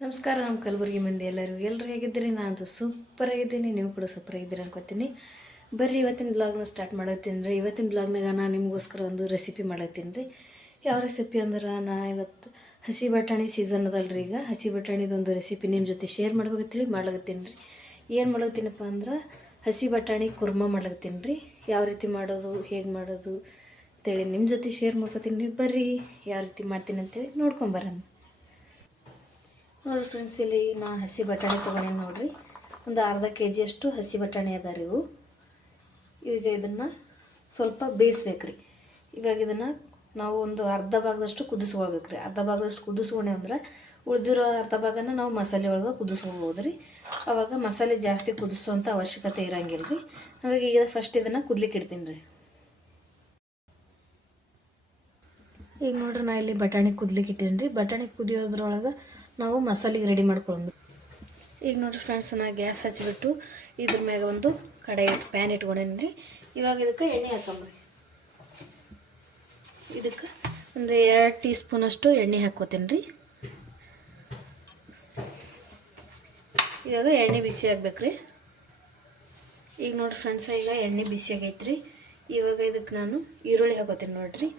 ನಮಸ್ಕಾರ. ನಮ್ಮ ಕಲಬುರಗಿ ಮಂದಿ ಎಲ್ಲರೂ ಹೇಗಿದ್ದೀರಿ? ನಾನು ಸೂಪರ್ ಆಗಿದ್ದೀನಿ, ನೀವು ಕೂಡ ಸೂಪರ್ ಆಗಿದ್ದೀರಿ ಅನ್ಕೋತೀನಿ. ಬರ್ರಿ ಇವತ್ತಿನ ಬ್ಲಾಗ್ನ ಸ್ಟಾರ್ಟ್ ಮಾಡತ್ತೀನಿ ರೀ. ಇವತ್ತಿನ ಬ್ಲಾಗ್ನಾಗ ನಾನು ನಿಮಗೋಸ್ಕರ ಒಂದು ರೆಸಿಪಿ ಮಾಡತ್ತೀನಿ ರೀ. ಯಾವ ರೆಸಿಪಿ ಅಂದ್ರೆ ಇವತ್ತು ಹಸಿ ಬಟಾಣಿ ಸೀಸನ್ ಅದಲ್ರಿ. ಈಗ ಹಸಿ ಬಟಾಣಿದೊಂದು ರೆಸಿಪಿ ನಿಮ್ಮ ಜೊತೆ ಶೇರ್ ಮಾಡ್ಬೇಕಂತೇಳಿ ಮಾಡ್ಲತ್ತೀನಿ ರೀ. ಏನು ಮಾಡ್ಲತ್ತೀನಪ್ಪ ಅಂದ್ರೆ ಹಸಿ ಬಟಾಣಿ ಕುರ್ಮಾ ಮಾಡ್ಲತ್ತೀನಿ ರೀ. ಯಾವ ರೀತಿ ಮಾಡೋದು, ಹೇಗೆ ಮಾಡೋದು ಅಂತೇಳಿ ನಿಮ್ಮ ಜೊತೆ ಶೇರ್ ಮಾಡ್ಕೊತೀನಿ ರೀ. ಬರ್ರಿ ಯಾವ ರೀತಿ ಮಾಡ್ತೀನಿ ಅಂತೇಳಿ ನೋಡ್ಕೊಂಬರೋಣ. ನೋಡಿರಿ ಫ್ರೆಂಡ್ಸ್, ಇಲ್ಲಿ ನಾ ಹಸಿ ಬಟಾಣಿ ತೊಗೊಂಡೇನು ನೋಡಿರಿ. ಒಂದು ಅರ್ಧ kg ಅಷ್ಟು ಹಸಿ ಬಟಾಣಿ ಅದಾವ ಇವು. ಈಗ ಇದನ್ನು ಸ್ವಲ್ಪ ಬೇಯಿಸ್ಬೇಕ್ರಿ. ಇವಾಗ ಇದನ್ನು ನಾವು ಒಂದು ಅರ್ಧ ಭಾಗದಷ್ಟು ಕುದಿಸ್ಕೊಳ್ಬೇಕು ರೀ. ಅರ್ಧ ಭಾಗದಷ್ಟು ಕುದಿಸ್ಕೊಂಡೆ ಅಂದ್ರೆ ಉಳಿದಿರೋ ಅರ್ಧ ಭಾಗನ ನಾವು ಮಸಾಲೆ ಒಳಗೆ ಕುದಿಸ್ಕೊಳ್ಬೋದು ರೀ. ಆವಾಗ ಮಸಾಲೆ ಜಾಸ್ತಿ ಕುದಿಸೋವಂಥ ಅವಶ್ಯಕತೆ ಇರೋಂಗಿಲ್ಲ ರೀ. ಹಾಗಾಗಿ ಈಗ ಫಸ್ಟ್ ಇದನ್ನು ಕುದ್ಲಿಕ್ಕೆ ಇಡ್ತೀನಿ ರೀ. ಈಗ ನೋಡ್ರಿ, ನಾ ಇಲ್ಲಿ ಬಟಾಣಿ ಕುದ್ಲಿಕ್ಕೆ ಇಟ್ಟೇನಿ ರೀ. ಬಟಾಣಿ ಕುದಿಯೋದ್ರೊಳಗೆ ನಾವು ಮಸಾಲೆಗೆ ರೆಡಿ ಮಾಡ್ಕೊಳ್ಳೋದು. ಈಗ ನೋಡಿರಿ ಫ್ರೆಂಡ್ಸ್, ನಾ ಗ್ಯಾಸ್ ಹಚ್ಚಿಬಿಟ್ಟು ಇದ್ರ ಮ್ಯಾಗ ಒಂದು ಪ್ಯಾನ್ ಇಟ್ಕೊಂಡೇನಿ ರೀ. ಇವಾಗ ಇದಕ್ಕೆ ಎಣ್ಣೆ ಹಾಕೊಂಬ್ರಿ. ಇದಕ್ಕೆ ಒಂದು 2 ಟೀ ಸ್ಪೂನಷ್ಟು ಎಣ್ಣೆ ಹಾಕ್ಕೋತೀನಿ ರೀ. ಇವಾಗ ಎಣ್ಣೆ ಬಿಸಿ ಆಗ್ಬೇಕ್ರಿ. ಈಗ ನೋಡಿರಿ ಫ್ರೆಂಡ್ಸ್, ಈಗ ಎಣ್ಣೆ ಬಿಸಿ ಆಗೈತೆ ರೀ. ಇವಾಗ ಇದಕ್ಕೆ ನಾನು ಈರುಳ್ಳಿ ಹಾಕೋತೀನಿ ನೋಡಿರಿ.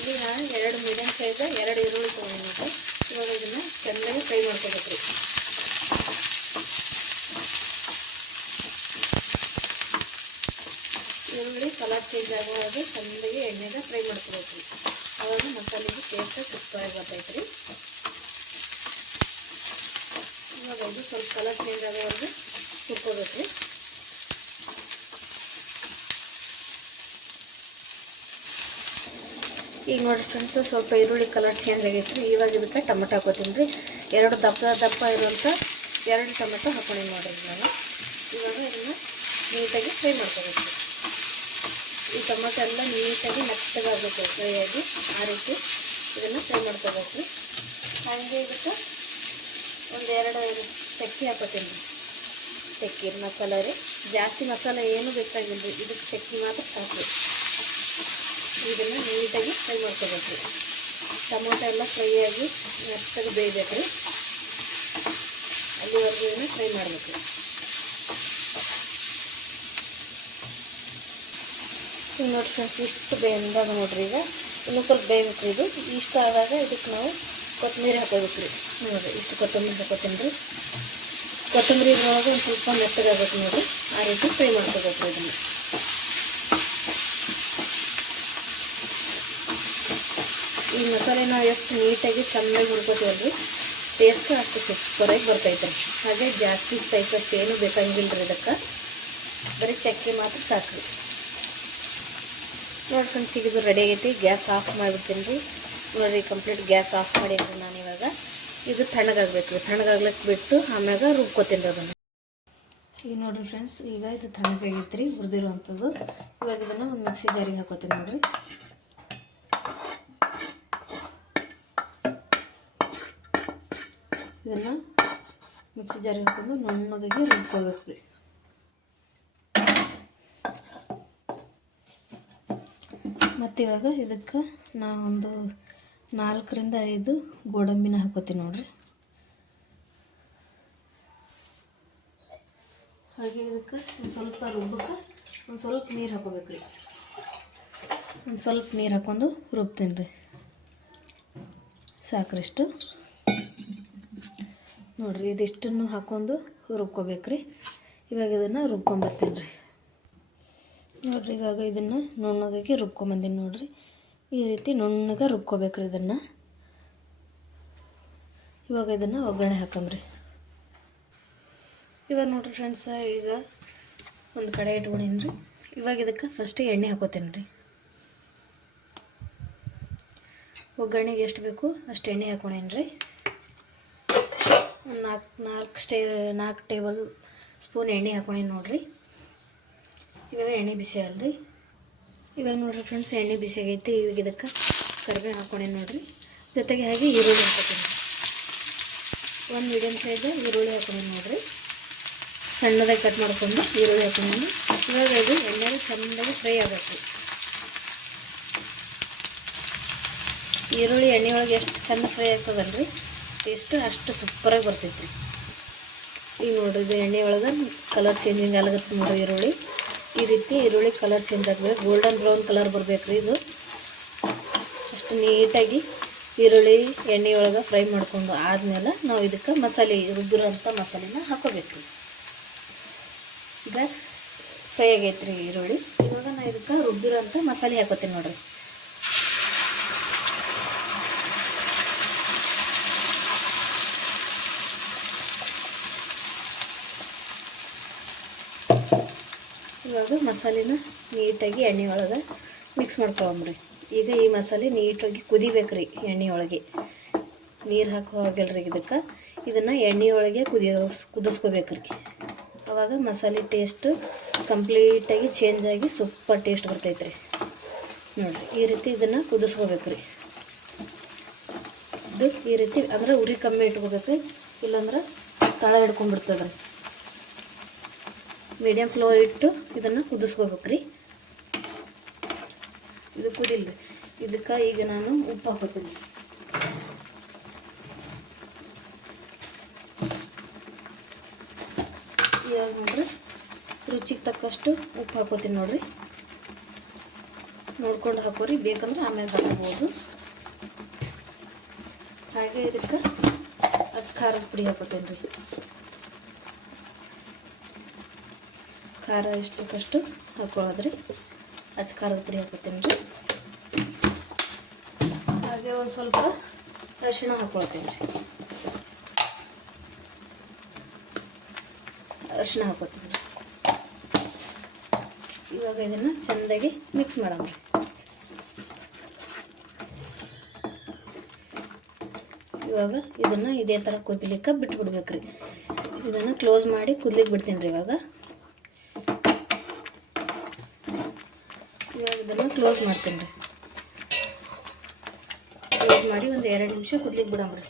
ಇಲ್ಲಿ ನಾನು 2 ಮೀಡಿಯಮ್ ಸೈಜ್ 2 ಈರುಳ್ಳಿ ತೊಗೊಂಡಿದ್ದೆ. ಇವಾಗ ಇದನ್ನು ಚೆನ್ನಾಗಿ ಫ್ರೈ ಮಾಡ್ಕೋಬೇಕು ರೀ. ಈರುಳ್ಳಿ ಕಲರ್ ಚೇಂಜ್ ಆಗುವಾಗ ಚೆನ್ನಾಗಿ ಎಣ್ಣೆಗೆ ಫ್ರೈ ಮಾಡ್ಕೋಬೇಕು ರೀ. ಅವಾಗ ಮಸಾಲೆಗೆ ಟೇಸ್ಟ್ ಸೂಪರಾಗಿ ಬರ್ತೈತೆ ರೀ. ಇವಾಗ ಇದು ಸ್ವಲ್ಪ ಕಲರ್ ಚೇಂಜ್ ಆಗೋವರೆಗೆ ಹುರ್ಕೋಬೇಕು ರೀ. ಈಗ ನೋಡಿರಿ ಫ್ರೆಂಡ್ಸ್, ಸ್ವಲ್ಪ ಈರುಳ್ಳಿ ಕಲರ್ ಚೇಂಜ್ ಆಗೈತೆ ರೀ. ಇವಾಗ ಇದಕ್ಕೆ ಟೊಮೆಟೊ ಹಾಕೋತೀನಿ ರೀ. 2 ದಪ್ಪ ಇರುವಂಥ 2 ಟೊಮೆಟೊ ಹಾಕೊಂಡು ನೋಡಿರಿ ನಾನು. ಇವಾಗ ಇದನ್ನು ನೀಟಾಗಿ ಫ್ರೈ ಮಾಡ್ಕೋಬೇಕು. ಈ ಟೊಮೆಟೊ ಎಲ್ಲ ನೀಟಾಗಿ ಮೆತ್ತಗಾಗಬೇಕು, ಫ್ರೈ ಆಗಿ. ಆ ರೀತಿ ಇದನ್ನು ಫ್ರೈ ಮಾಡ್ಕೋಬೇಕು ರೀ. ಹಾಗೆ ಇದಕ್ಕೆ ಒಂದು 2 ಚಕ್ಕೆ ಹಾಕೋತೀನಿ ರೀ. ಚಕ್ಕೆ ಮಸಾಲೆ ರೀ. ಜಾಸ್ತಿ ಮಸಾಲೆ ಏನೂ ಬೇಕಾಗಿಲ್ಲ ರೀ. ಇದಕ್ಕೆ ಚಕ್ಕೆ ಮಾತ್ರ ಸಾಕು. ಇದನ್ನು ನೀಟಾಗಿ ಫ್ರೈ ಮಾಡ್ಕೋಬೇಕು ರೀ. ಟೊಮೊಟೊ ಎಲ್ಲ ಫ್ರೈ ಆಗಿ ಮೆತ್ತಗೆ ಬೇಯಬೇಕು ರೀ. ಅಲ್ಲಿವರೆಗೂ ಇದನ್ನು ಫ್ರೈ ಮಾಡಬೇಕು ರೀ. ಈಗ ನೋಡಿ ಫ್ರೆಂಡ್ಸ್, ಇಷ್ಟು ಬೆಂದಾಗ ನೋಡಿರಿ. ಈಗ ಇನ್ನೂ ಸ್ವಲ್ಪ ಬೇಯಬೇಕು ರೀ. ಇದು ಇಷ್ಟ ಆದಾಗ ಇದಕ್ಕೆ ನಾವು ಕೊತ್ತಂಬರಿ ಹಾಕೋಬೇಕು ರೀ. ನೋಡಿರಿ, ಇಷ್ಟು ಕೊತ್ತಂಬರಿ ಹಾಕೋತೀನಿ ರೀ. ಕೊತ್ತಂಬರಿ ಇದ್ರೊಳಗೆ ಒಂದು ಸ್ವಲ್ಪ ಮೆತ್ತಗಾಗಬೇಕು ನೋಡಿರಿ. ಆ ರೀತಿ ಫ್ರೈ ಮಾಡ್ಕೋಬೇಕು ರೀ ಇದನ್ನು. ಈ ಮಸಾಲೆ ನಾವು ಎಷ್ಟು ನೀಟಾಗಿ ಚೆನ್ನಾಗಿ ಹುರ್ಕೋತೀವಲ್ರಿ, ಟೇಸ್ಟು ಅಷ್ಟು ಸೂಪರಾಗಿ ಬರ್ತೈತೆ ರೀ. ಹಾಗೆ ಜಾಸ್ತಿ ಸ್ಪೈಸಸ್ ಏನು ಬೇಕಾಗಿಲ್ಲ ರೀ. ಇದಕ್ಕೆ ಬರೀ ಚಕ್ಕೆ ಮಾತ್ರ ಸಾಕು ರೀ. ನೋಡಿ ಫ್ರೆಂಡ್ಸ್, ಈಗ ಇದು ರೆಡಿ ಆಗೈತಿ. ಗ್ಯಾಸ್ ಆಫ್ ಮಾಡಿಬಿಡ್ತೀನಿ ರೀ. ನೋಡಿರಿ, ಕಂಪ್ಲೀಟ್ ಗ್ಯಾಸ್ ಆಫ್ ಮಾಡೀನಿ ನಾನು. ಇವಾಗ ಇದು ತಣ್ಣಗಾಗಬೇಕು ರೀ. ತಣ್ಣಗಾಗ್ಲಿಕ್ಕೆ ಬಿಟ್ಟು ಆಮ್ಯಾಗ ರುಬ್ಕೋತೀನಿ ರೀ ಅದನ್ನು. ಈಗ ನೋಡಿರಿ ಫ್ರೆಂಡ್ಸ್, ಈಗ ಇದು ತಣ್ಣಗಾಗೈತೆ ರೀ, ಹುರಿದಿರುವಂಥದ್ದು. ಇವಾಗ ಇದನ್ನು ಒಂದು ಮಿಕ್ಸಿ ಜಾರಿಗೆ ಹಾಕೋತೀನಿ ನೋಡಿರಿ. ಇದನ್ನು ಮಿಕ್ಸಿ ಜಾರಿಗೆ ಹಾಕೊಂಡು ನುಣ್ಣಗಾಗಿ ರುಬ್ಕೋಬೇಕು ರೀ. ಮತ್ತು ಇವಾಗ ಇದಕ್ಕೆ ನಾವೊಂದು 4 ರಿಂದ 5 ಗೋಡಂಬಿನ ಹಾಕೋತೀನಿ ನೋಡಿರಿ. ಹಾಗೆ ಇದಕ್ಕೆ ಒಂದು ಸ್ವಲ್ಪ ರುಬ್ಬಕ್ಕೆ ಒಂದು ಸ್ವಲ್ಪ ನೀರು ಹಾಕೋಬೇಕು ರೀ. ಒಂದು ಸ್ವಲ್ಪ ನೀರು ಹಾಕ್ಕೊಂಡು ರುಬ್ತೀನಿ ರೀ. ಸಾಕ್ರಿಷ್ಟು ನೋಡಿರಿ. ಇದಿಷ್ಟನ್ನು ಹಾಕ್ಕೊಂಡು ರುಬ್ಕೋಬೇಕು ರೀ. ಇವಾಗ ಇದನ್ನು ರುಬ್ಕೊಂಬರ್ತೀನಿ ರೀ. ನೋಡಿರಿ, ಇವಾಗ ಇದನ್ನು ನುಣ್ಣಗಾಗಿ ರುಬ್ಕೊಂಬಂದೀನಿ ನೋಡಿರಿ. ಈ ರೀತಿ ನುಣ್ಣಗೆ ರುಬ್ಕೋಬೇಕು ರೀ ಇದನ್ನು. ಇವಾಗ ಇದನ್ನು ಒಗ್ಗರಣೆ ಹಾಕಂಬ್ರಿ. ಇವಾಗ ನೋಡಿರಿ ಫ್ರೆಂಡ್ಸ್, ಈಗ ಒಂದು ಕಡೆ ಇಟ್ಕೊಂಡೀನಿ ರೀ. ಇವಾಗ ಇದಕ್ಕೆ ಫಸ್ಟ್ ಎಣ್ಣೆ ಹಾಕೋತೀನಿ ರೀ. ಒಗ್ಗರಣೆಗೆ ಎಷ್ಟು ಬೇಕು ಅಷ್ಟು ಎಣ್ಣೆ ಹಾಕೊಂಡೇನಿ ರೀ. ಒಂದು 4 ಟೇಬಲ್ ಸ್ಪೂನ್ ಎಣ್ಣೆ ಹಾಕೊಂಡೇನಿ ನೋಡಿರಿ. ಇವಾಗ ಎಣ್ಣೆ ಬಿಸಿ ಆಗಲ್ರಿ. ಇವಾಗ ನೋಡಿರಿ ಫ್ರೆಂಡ್ಸ್, ಎಣ್ಣೆ ಬಿಸಿ ಆಗೈತಿ. ಇವಾಗ ಇದಕ್ಕೆ ಕರಿಬೇವು ಹಾಕೊಂಡೇನಿ ನೋಡಿರಿ. ಜೊತೆಗೆ ಹಾಗೆ ಈರುಳ್ಳಿ ಹಾಕೋತೀನಿ. ಒಂದು ಮೀಡಿಯಮ್ ಸೈಜ್ ಈರುಳ್ಳಿ ಹಾಕೊಂಡು ನೋಡಿರಿ, ಸಣ್ಣದಾಗಿ ಕಟ್ ಮಾಡ್ಕೊಂಡು ಈರುಳ್ಳಿ ಹಾಕೊಂಡು ಇವಾಗ ಇದು ಎಣ್ಣೆಗೆ ಚೆಂದಾಗಿ ಫ್ರೈ ಆಗಬೇಕು. ಈರುಳ್ಳಿ ಎಣ್ಣೆ ಒಳಗೆ ಎಷ್ಟು ಚೆಂದ ಫ್ರೈ ಆಗ್ತದಲ್ರಿ, ಟೇಸ್ಟ್ ಅಷ್ಟು ಸೂಪರಾಗಿ ಬರ್ತೈತಿ. ಈಗ ನೋಡಿರಿ ಇದು ಎಣ್ಣೆ ಒಳಗೆ ಕಲರ್ ಚೇಂಜಿಂಗ್ ಆಗತ್ತೆ ನೋಡಿರಿ. ಈರುಳ್ಳಿ ಈ ರೀತಿ ಈರುಳ್ಳಿ ಕಲರ್ ಚೇಂಜ್ ಆಗಬೇಕು, ಗೋಲ್ಡನ್ ಬ್ರೌನ್ ಕಲರ್ ಬರಬೇಕು ರೀ. ಇದು ಅಷ್ಟು ನೀಟಾಗಿ ಈರುಳ್ಳಿ ಎಣ್ಣೆ ಒಳಗೆ ಫ್ರೈ ಮಾಡ್ಕೊಂಡು ಆದಮೇಲೆ ನಾವು ಇದಕ್ಕೆ ಮಸಾಲೆ ರುಬ್ಬಿರೋಂಥ ಮಸಾಲೆನ ಹಾಕೋಬೇಕು ರೀ. ಈಗ ಫ್ರೈ ಆಗೈತೆ ರೀ ಈರುಳ್ಳಿ. ಇವಾಗ ನಾನು ಇದಕ್ಕೆ ರುಬ್ಬಿರೋಂಥ ಮಸಾಲೆ ಹಾಕೋತೀನಿ ನೋಡಿರಿ. ಇವಾಗ ಮಸಾಲೆನ ನೀಟಾಗಿ ಎಣ್ಣೆ ಒಳಗೆ ಮಿಕ್ಸ್ ಮಾಡ್ಕೊಳಮ್ರಿ. ಈಗ ಈ ಮಸಾಲೆ ನೀಟಾಗಿ ಕುದಿಬೇಕು ರೀ ಎಣ್ಣೆ ಒಳಗೆ, ನೀರು ಹಾಕೋ ಹಾಗಲ್ರಿ ಇದಕ್ಕೆ. ಇದನ್ನು ಎಣ್ಣೆ ಒಳಗೆ ಕುದಿಸ್ಕೋಬೇಕು ರೀ. ಆವಾಗ ಮಸಾಲೆ ಟೇಸ್ಟು ಕಂಪ್ಲೀಟಾಗಿ ಚೇಂಜ್ ಆಗಿ ಸೂಪರ್ ಟೇಸ್ಟ್ ಬರ್ತೈತೆ ರೀ. ನೋಡಿರಿ ಈ ರೀತಿ ಇದನ್ನು ಕುದಿಸ್ಕೋಬೇಕು ರೀ. ಇದು ಈ ರೀತಿ ಅಂದರೆ ಉರಿ ಕಮ್ಮಿ ಇಟ್ಕೋಬೇಕು, ಇಲ್ಲಾಂದ್ರೆ ತಳ ಹಿಡ್ಕೊಂಡ್ಬಿಡ್ತದೆ ರೀ. ಮೀಡಿಯಮ್ ಫ್ಲೋ ಇಟ್ಟು ಇದನ್ನು ಕುದಿಸ್ಕೋಬೇಕು ರೀ. ಇದು ಕುದಿಲ್ರಿ. ಇದಕ್ಕೆ ಈಗ ನಾನು ಉಪ್ಪು ಹಾಕೋತೀನಿ. ಇವಾಗ ನೋಡ್ರಿ ರುಚಿಗೆ ತಕ್ಕಷ್ಟು ಉಪ್ಪು ಹಾಕೋತೀನಿ ನೋಡ್ರಿ. ನೋಡ್ಕೊಂಡು ಹಾಕೋರಿ, ಬೇಕಂದ್ರೆ ಆಮೇಲೆ ಹಾಕೋಬೋದು. ಹಾಗೆ ಇದಕ್ಕೆ ಖಾರದ ಪುಡಿ ಹಾಕೋತೀನಿ ರೀ. ಖಾರ ಎಷ್ಟಕ್ಕಷ್ಟು ಹಾಕೊಳ್ಳೋದ್ರಿ. ಖಾರದ ಪುಡಿ ಹಾಕೋತೀನಿ ರೀ. ಹಾಗೆ ಒಂದು ಸ್ವಲ್ಪ ಅರಿಶಿಣ ಹಾಕೊಳ್ತೀನಿ ರೀ. ಅರಿಶಿಣ ಹಾಕೋತೀನಿ ರೀ. ಇವಾಗ ಇದನ್ನು ಚೆಂದಾಗಿ ಮಿಕ್ಸ್ ಮಾಡೋಣ ರೀ. ಇವಾಗ ಇದನ್ನು ಇದೇ ಥರ ಕುದಿಲಿಕ್ಕೆ ಬಿಟ್ಬಿಡ್ಬೇಕು ರೀ. ಇದನ್ನು ಕ್ಲೋಸ್ ಮಾಡಿ ಕುದ್ಲಿಕ್ಕೆ ಬಿಡ್ತೀನಿ ರೀ. ಇವಾಗ ಇದನ್ನು ಕ್ಲೋಸ್ ಮಾಡ್ತೀನಿ ರೀ. ಕ್ಲೋಸ್ ಮಾಡಿ ಒಂದು 2 ನಿಮಿಷ ಕುದ್ಲಿಕ್ಕೆ ಬಿಡೋಣ ರೀ.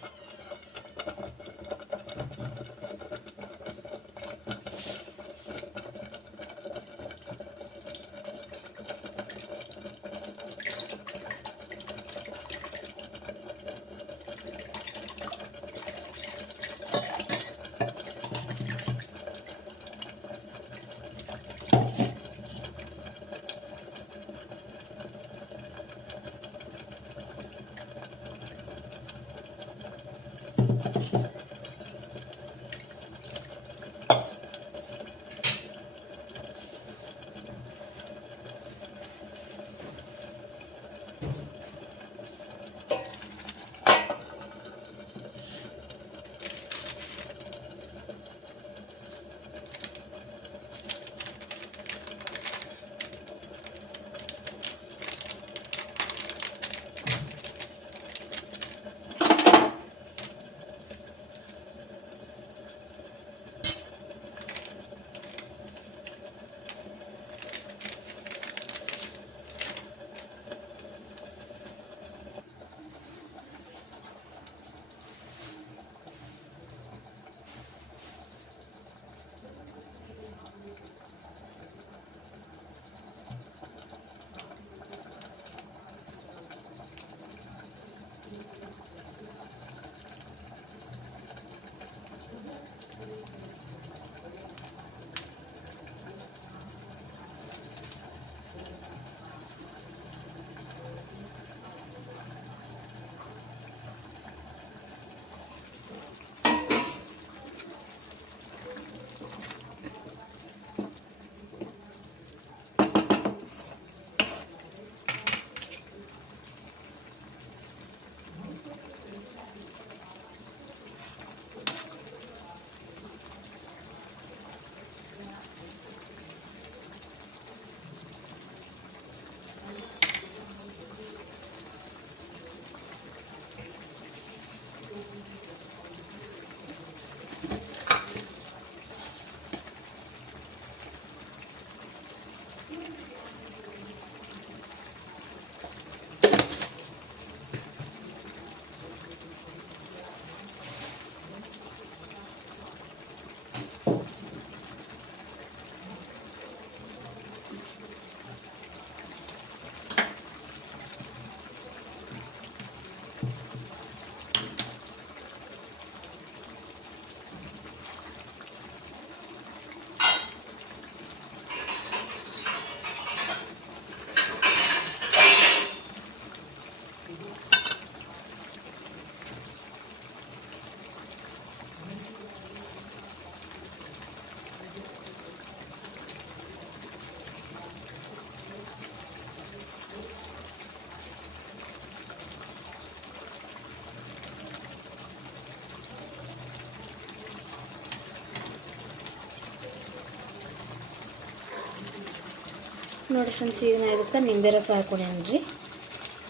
ನೋಡಿರಿ ಫ್ರೆಂಡ್ಸ್, ಈಗ ನಾನು ಇದಕ್ಕೆ ನಿಂಬೆ ರಸ ಹಾಕೊಂಡೇನಿ ರೀ.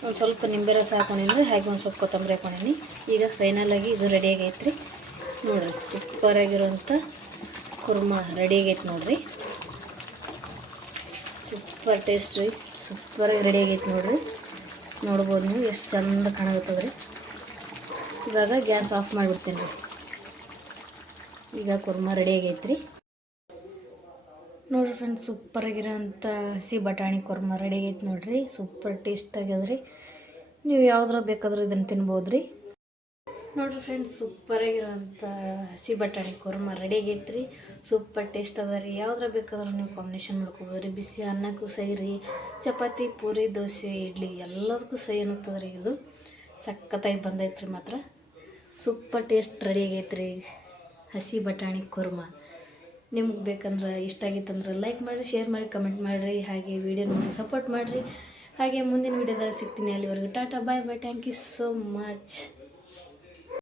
ಒಂದು ಸ್ವಲ್ಪ ನಿಂಬೆ ರಸ ಹಾಕೊಂಡೇನಿ, ಹಾಗೆ ಒಂದು ಸ್ವಲ್ಪ ಕೊತ್ತಂಬರಿ ಹಾಕೊಂಡೇನಿ. ಈಗ ಫೈನಲಾಗಿ ಇದು ರೆಡಿ ಆಗೈತೆ ರೀ. ನೋಡಿರಿ, ಸೂಪರಾಗಿರೋಂಥ ಕುರ್ಮಾ ರೆಡಿ ಆಗೈತೆ ನೋಡಿರಿ. ಸೂಪರ್ ಟೇಸ್ಟ್ ರೀ, ಸೂಪರಾಗಿ ರೆಡಿ ಆಗೈತೆ ನೋಡಿರಿ. ನೋಡ್ಬೋದು ನೀವು ಎಷ್ಟು ಚಂದ ಕಾಣಕತ್ತದ ರೀ. ಇವಾಗ ಗ್ಯಾಸ್ ಆಫ್ ಮಾಡಿಬಿಡ್ತೀನಿ ರೀ. ಈಗ ಕುರ್ಮಾ ರೆಡಿ ಆಗೈತೆ ರೀ. ನೋಡಿರಿ ಫ್ರೆಂಡ್ಸ್, ಸೂಪರಾಗಿರೋಂಥ ಹಸಿ ಬಟಾಣಿ ಕುರ್ಮಾ ರೆಡಿ ಆಗೈತೆ ನೋಡಿರಿ. ಸೂಪರ್ ಟೇಸ್ಟ್ ಆಗ್ಯದ ರೀ. ನೀವು ಯಾವ್ದ್ರ ಬೇಕಾದ್ರೂ ಇದನ್ನು ತಿನ್ಬೋದು ರೀ. ನೋಡಿರಿ ಫ್ರೆಂಡ್ಸ್, ಸೂಪರಾಗಿರೋಂಥ ಹಸಿ ಬಟಾಣಿ ಕುರ್ಮಾ ರೆಡಿ ಆಗೈತೆ ರೀ. ಸೂಪರ್ ಟೇಸ್ಟ್ ಅದ ರೀ. ಯಾವ್ದ್ರ ಬೇಕಾದ್ರೂ ನೀವು ಕಾಂಬಿನೇಷನ್ ಮಾಡ್ಕೋಬೋದು ರೀ. ಬಿಸಿ ಅನ್ನಕ್ಕೂ ಸೈ ರೀ, ಚಪಾತಿ, ಪೂರಿ, ದೋಸೆ, ಇಡ್ಲಿ ಎಲ್ಲದಕ್ಕೂ ಸೈ ಅನ್ನತ್ತದ ರೀ. ಇದು ಸಖತ್ತಾಗಿ ಬಂದೈತೆ ರೀ. ಮಾತ್ರ ಸೂಪರ್ ಟೇಸ್ಟ್ ರೆಡಿ ಆಗೈತೆ ರೀ ಹಸಿ ಬಟಾಣಿ ಕುರ್ಮಾ. ನಿಮ್ಗೆ ಬೇಕಂದ್ರೆ ಇಷ್ಟ ಆಗಿತ್ತಂದ್ರೆ ಲೈಕ್ ಮಾಡಿರಿ, ಶೇರ್ ಮಾಡಿ, ಕಮೆಂಟ್ ಮಾಡಿರಿ. ಹಾಗೆ ವಿಡಿಯೋ ನೋಡಿ ಸಪೋರ್ಟ್ ಮಾಡಿರಿ. ಹಾಗೆ ಮುಂದಿನ ವಿಡಿಯೋದಾಗ ಸಿಗ್ತೀನಿ. ಅಲ್ಲಿವರೆಗೂ tata, bye bye. Thank you so much.